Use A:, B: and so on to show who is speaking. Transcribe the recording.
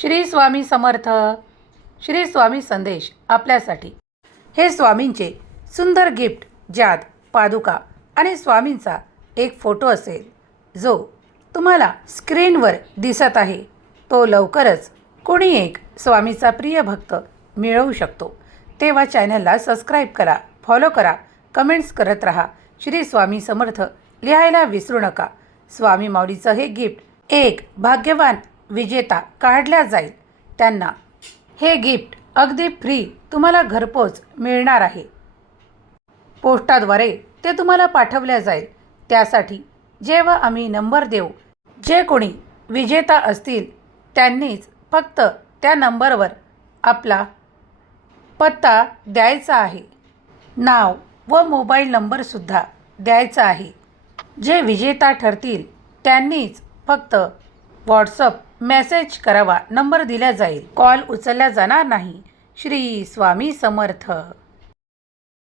A: श्री स्वामी समर्थ श्री स्वामी संदेश आपल्यासाठी. हे स्वामींचे सुंदर गिफ्ट ज्यात पादुका आणि स्वामींचा एक फोटो असेल जो तुम्हाला स्क्रीनवर दिसत आहे. तो लवकरच कोणी एक स्वामीचा प्रिय भक्त मिळवू शकतो. तेव्हा चॅनलला सबस्क्राईब करा फॉलो करा कमेंट्स करत राहा. श्री स्वामी समर्थ लिहायला विसरू नका. स्वामी माऊलीचं हे गिफ्ट एक भाग्यवान विजेता काढल्या जाईल. त्यांना हे गिफ्ट अगदी फ्री तुम्हाला घरपोच मिळणार आहे. पोस्टाद्वारे ते तुम्हाला पाठवल्या जाईल. त्यासाठी जेव्हा आम्ही नंबर देऊ जे कोणी विजेता असतील त्यांनीच फक्त त्या नंबरवर आपला पत्ता द्यायचा आहे. नाव व मोबाईल नंबरसुद्धा द्यायचा आहे. जे विजेता ठरतील त्यांनीच फक्त व्हॉट्सअप मेसेज करावा. नंबर दिला जाईल. कॉल उचलला जाणार नाही. श्री स्वामी समर्थ.